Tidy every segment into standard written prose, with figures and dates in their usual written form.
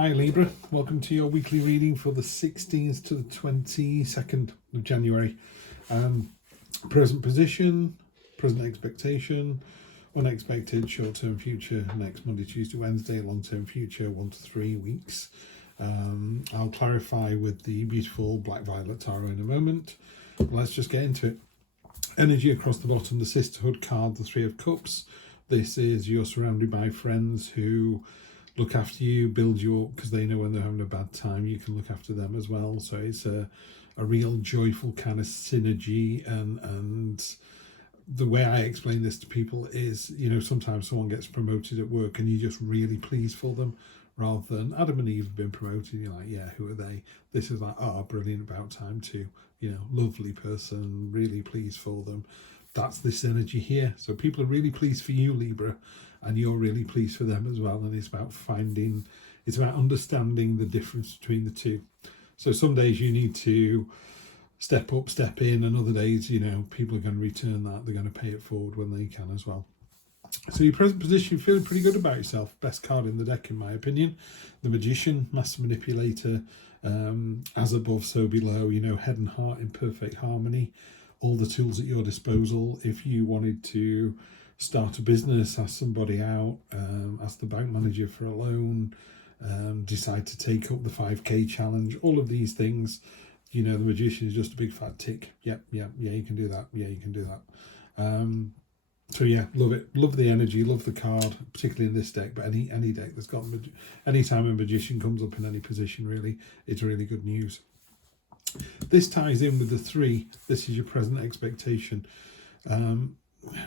Hi Libra, welcome to your weekly reading for the 16th to the 22nd of January. Present position, present expectation, unexpected, short-term future, next Monday, Tuesday, Wednesday, long-term future, 1 to 3 weeks. I'll clarify with the beautiful Black Violet Tarot in a moment. Let's just get into it. Energy across the bottom, the Sisterhood card, the Three of Cups. This is you're surrounded by friends who look after you, build you up, because they know when they're having a bad time, you can look after them as well. So it's a real joyful kind of synergy. And the way I explain this to people is, you know, sometimes someone gets promoted at work and you're just really pleased for them, rather than Adam and Eve have been promoted. You're like, yeah, who are they? This is like, oh, brilliant, about time too. You know, lovely person, really pleased for them. That's this energy here. So people are really pleased for you, Libra, and you're really pleased for them as well. And it's about it's about understanding the difference between the two. So some days you need to step up, step in, and other days, you know, people are going to return that. They're going to pay it forward when they can as well. So your present position, you're feeling pretty good about yourself. Best card in the deck, in my opinion. The Magician, Master Manipulator, as above, so below, you know, head and heart in perfect harmony. All the tools at your disposal. If you wanted to start a business, ask somebody out, ask the bank manager for a loan, decide to take up the 5k challenge, all of these things, you know, the Magician is just a big fat tick. Yep, yeah, you can do that. Yeah, you can do that. So yeah, love it. Love the energy, love the card, particularly in this deck, but any deck that's got, any time a Magician comes up in any position, really, it's really good news. This ties in with the 3. This is your present expectation.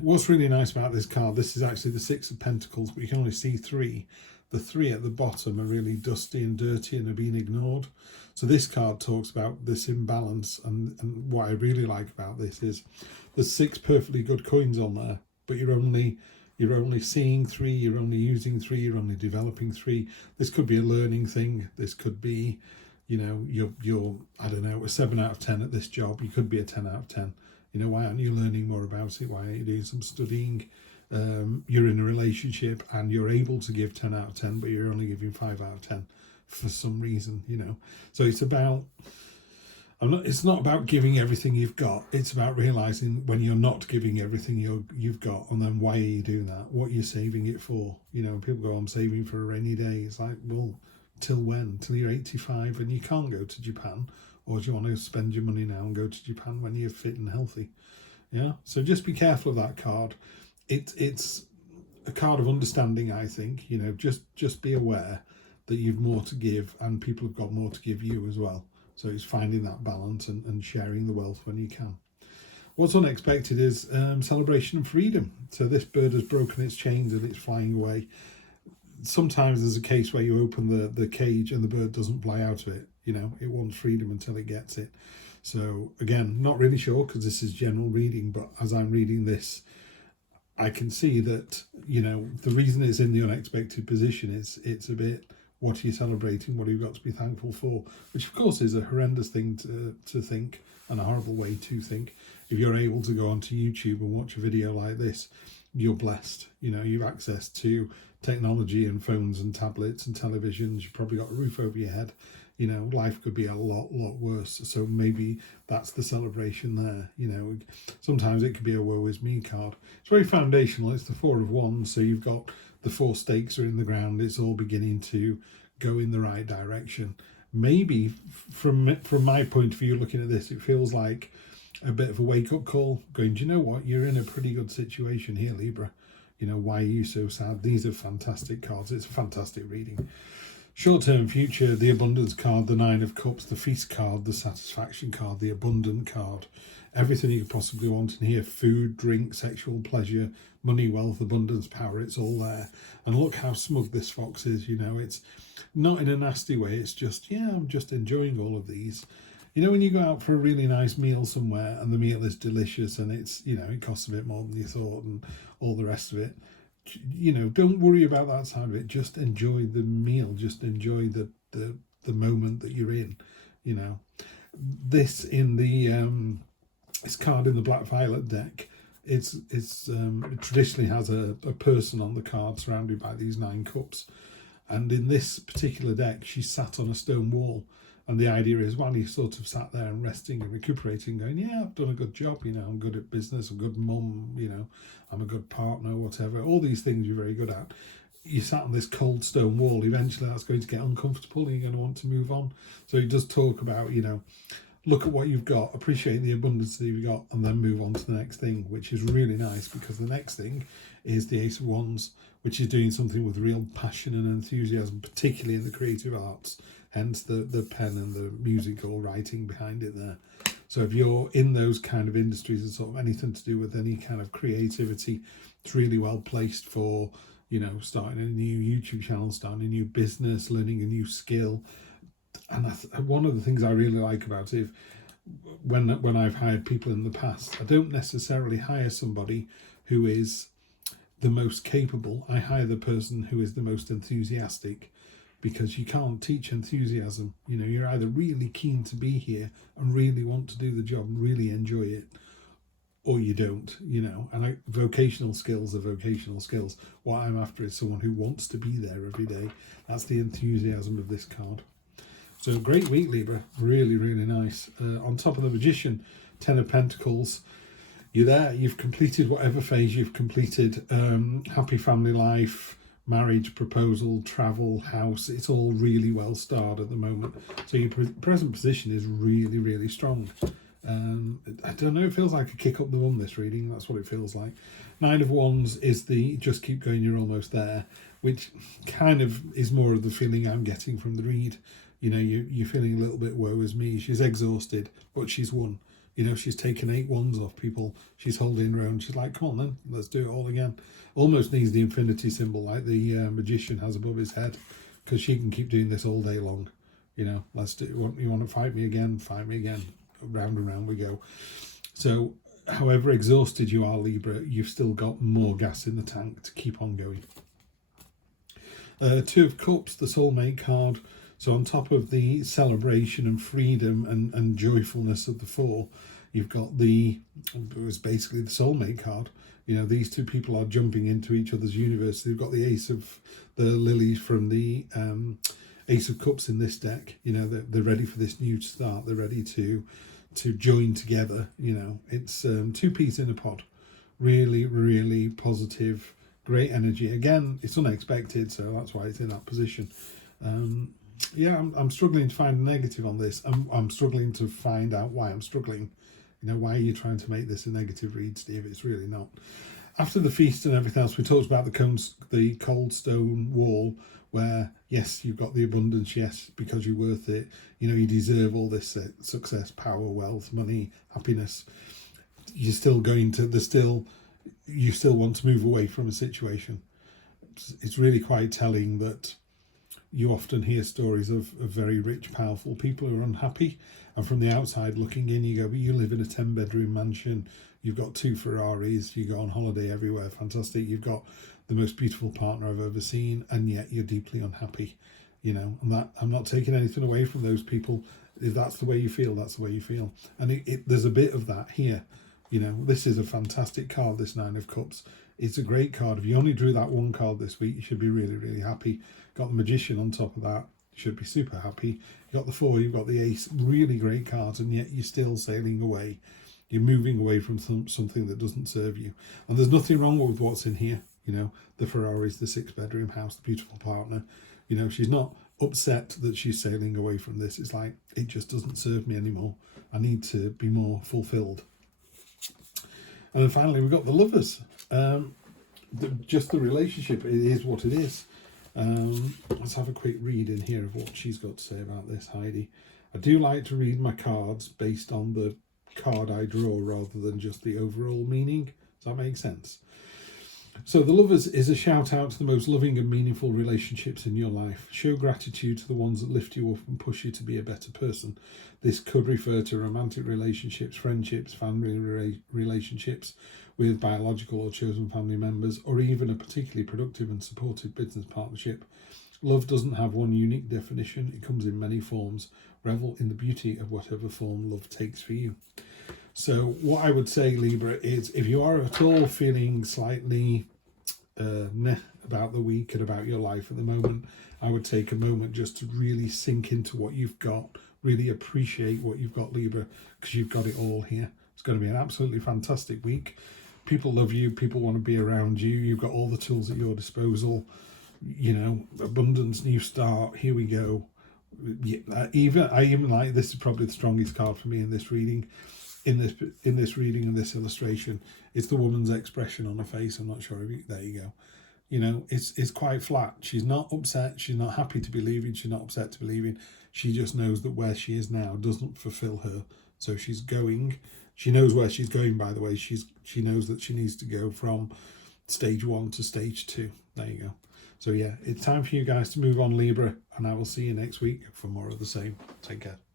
What's really nice about this card, this is actually the 6 of Pentacles, but you can only see 3. The 3 at the bottom are really dusty and dirty and are being ignored. So this card talks about this imbalance, and what I really like about this is there's 6 perfectly good coins on there, but you're only seeing 3, you're only using 3, you're only developing 3. This could be a learning thing. This could be, you know, you're I don't know, a 7 out of 10 at this job. You could be a 10 out of 10. You know, why aren't you learning more about it? Why aren't you doing some studying? You're in a relationship and you're able to give 10 out of 10, but you're only giving 5 out of 10 for some reason, you know. So it's about, it's not about giving everything you've got. It's about realizing when you're not giving everything you've got, and then why are you doing that? What you're saving it for? You know, people go, I'm saving for a rainy day. It's like, well, till when? Till you're 85 and you can't go to Japan? Or do you want to spend your money now and go to Japan when you're fit and healthy? Yeah. So just be careful of that card. It's a card of understanding, I think. You know, just be aware that you've more to give and people have got more to give you as well. So it's finding that balance and sharing the wealth when you can. What's unexpected is celebration and freedom. So this bird has broken its chains and it's flying away. Sometimes there's a case where you open the cage and the bird doesn't fly out of it. You know, it wants freedom until it gets it. So again, not really sure because this is general reading, but as I'm reading this, I can see that, you know, the reason it's in the unexpected position is it's a bit, what are you celebrating? What have you got to be thankful for? Which of course is a horrendous thing to think, and a horrible way to think. If you're able to go onto YouTube and watch a video like this, you're blessed. You know, you've access to technology and phones and tablets and televisions. You've probably got a roof over your head. You know, life could be a lot worse. So maybe that's the celebration there. You know, sometimes it could be a woe is me card. It's very foundational. It's the 4 of Wands. So you've got the 4 stakes are in the ground. It's all beginning to go in the right direction. Maybe from my point of view, looking at this, it feels like a bit of a wake-up call, going, do you know what? You're in a pretty good situation here, Libra. You know, why are you so sad? These are fantastic cards. It's a fantastic reading. Short-term future, the abundance card, the 9 of cups, the feast card, the satisfaction card, the abundant card, everything you could possibly want in here: food, drink, sexual pleasure, money, wealth, abundance, power. It's all there. And look how smug this fox is. You know, it's not in a nasty way. It's just, yeah, I'm just enjoying all of these. You know, when you go out for a really nice meal somewhere and the meal is delicious and it's, you know, it costs a bit more than you thought and all the rest of it, you know, don't worry about that side of it. Just enjoy the meal. Just enjoy the moment that you're in. You know, this in the this card in the Black Violet deck, it traditionally has a person on the card surrounded by these 9 cups. And in this particular deck, she's sat on a stone wall. And the idea is, while you're sort of sat there and resting and recuperating, going, yeah, I've done a good job, you know, I'm good at business, I'm a good mum, you know, I'm a good partner, whatever, all these things you're very good at. You sat on this cold stone wall, eventually that's going to get uncomfortable and you're going to want to move on. So he does talk about, you know, look at what you've got, appreciate the abundance that you've got, and then move on to the next thing, which is really nice, because the next thing is the Ace of Wands, which is doing something with real passion and enthusiasm, particularly in the creative arts, hence the pen and the musical writing behind it there. So if you're in those kind of industries and sort of anything to do with any kind of creativity, it's really well placed for, you know, starting a new YouTube channel, starting a new business, learning a new skill. And one of the things I really like about it, when I've hired people in the past, I don't necessarily hire somebody who is the most capable. I hire the person who is the most enthusiastic, because you can't teach enthusiasm. You know, you're either really keen to be here and really want to do the job and really enjoy it, or you don't, you know. And vocational skills are vocational skills. What I'm after is someone who wants to be there every day. That's the enthusiasm of this card. So great week, Libra. Really, really nice. On top of the Magician, 10 of Pentacles. You're there. You've completed whatever phase you've completed. Happy family life, marriage, proposal, travel, house. It's all really well starred at the moment. So your present position is really, really strong. I don't know, it feels like a kick up the bum, this reading. That's what it feels like. 9 of Wands is the just keep going, you're almost there, which kind of is more of the feeling I'm getting from the read. You know, you're feeling a little bit woe is me. She's exhausted, but she's won. You know, she's taken 8 wands off people. She's holding her own. She's like, come on then, let's do it all again. Almost needs the infinity symbol like the Magician has above his head, because she can keep doing this all day long. You know, let's do it. You want to fight me again? Fight me again. Round and round we go. So however exhausted you are, Libra, you've still got more gas in the tank to keep on going. 2 of Cups, the soulmate card. So on top of the celebration and freedom and joyfulness of the 4, you've got it was basically the soulmate card. You know, these 2 people are jumping into each other's universe. They've got the Ace of the Lilies from the Ace of Cups in this deck. You know, they're ready for this new start. They're ready to join together. You know, it's 2 peas in a pod. Really, really positive, great energy. Again, it's unexpected, so that's why it's in that position. Yeah, I'm struggling to find a negative on this. I'm struggling to find out why I'm struggling. You know, why are you trying to make this a negative read, Steve? It's really not. After the feast and everything else, we talked about the cold stone wall, where, yes, you've got the abundance, yes, because you're worth it. You know, you deserve all this success, power, wealth, money, happiness. You're still you still want to move away from a situation. It's really quite telling that you often hear stories of very rich, powerful people who are unhappy. And from the outside looking in, you go, but you live in a 10-bedroom mansion. You've got 2 Ferraris. You go on holiday everywhere. Fantastic. You've got the most beautiful partner I've ever seen. And yet you're deeply unhappy. You know, and that I'm not taking anything away from those people. If that's the way you feel, that's the way you feel. And there's a bit of that here. You know, this is a fantastic card, this 9 of Cups. It's a great card. If you only drew that 1 card this week, you should be really, really happy. Got the Magician on top of that. You should be super happy. You got the 4, you've got the Ace. Really great cards, and yet you're still sailing away. You're moving away from something that doesn't serve you. And there's nothing wrong with what's in here. You know, the Ferraris, the 6-bedroom house, the beautiful partner. You know, she's not upset that she's sailing away from this. It's like, it just doesn't serve me anymore. I need to be more fulfilled. And then finally, we've got the Lovers. Just the relationship, it is what it is. Let's have a quick read in here of what she's got to say about this, Heidi. I do like to read my cards based on the card I draw rather than just the overall meaning. Does that make sense? So the Lovers is a shout out to the most loving and meaningful relationships in your life. Show gratitude to the ones that lift you up and push you to be a better person. This could refer to romantic relationships, friendships, family relationships with biological or chosen family members, or even a particularly productive and supportive business partnership. Love doesn't have one unique definition. It comes in many forms. Revel in the beauty of whatever form love takes for you. So what I would say, Libra, is if you are at all feeling slightly about the week and about your life at the moment, I would take a moment just to really sink into what you've got, really appreciate what you've got, Libra, because you've got it all here. It's going to be an absolutely fantastic week. People love you. People want to be around you. You've got all the tools at your disposal. You know, abundance, new start. Here we go. Yeah, I even like, this is probably the strongest card for me in this reading. In this reading and this illustration, it's the woman's expression on her face. I'm not sure if you, there you go. You know, it's quite flat. She's not upset. She's not happy to be leaving. She's not upset to be leaving. She just knows that where she is now doesn't fulfill her. So she's going. She knows where she's going, by the way. She knows that she needs to go from stage 1 to stage 2. There you go. So yeah, it's time for you guys to move on, Libra, and I will see you next week for more of the same. Take care.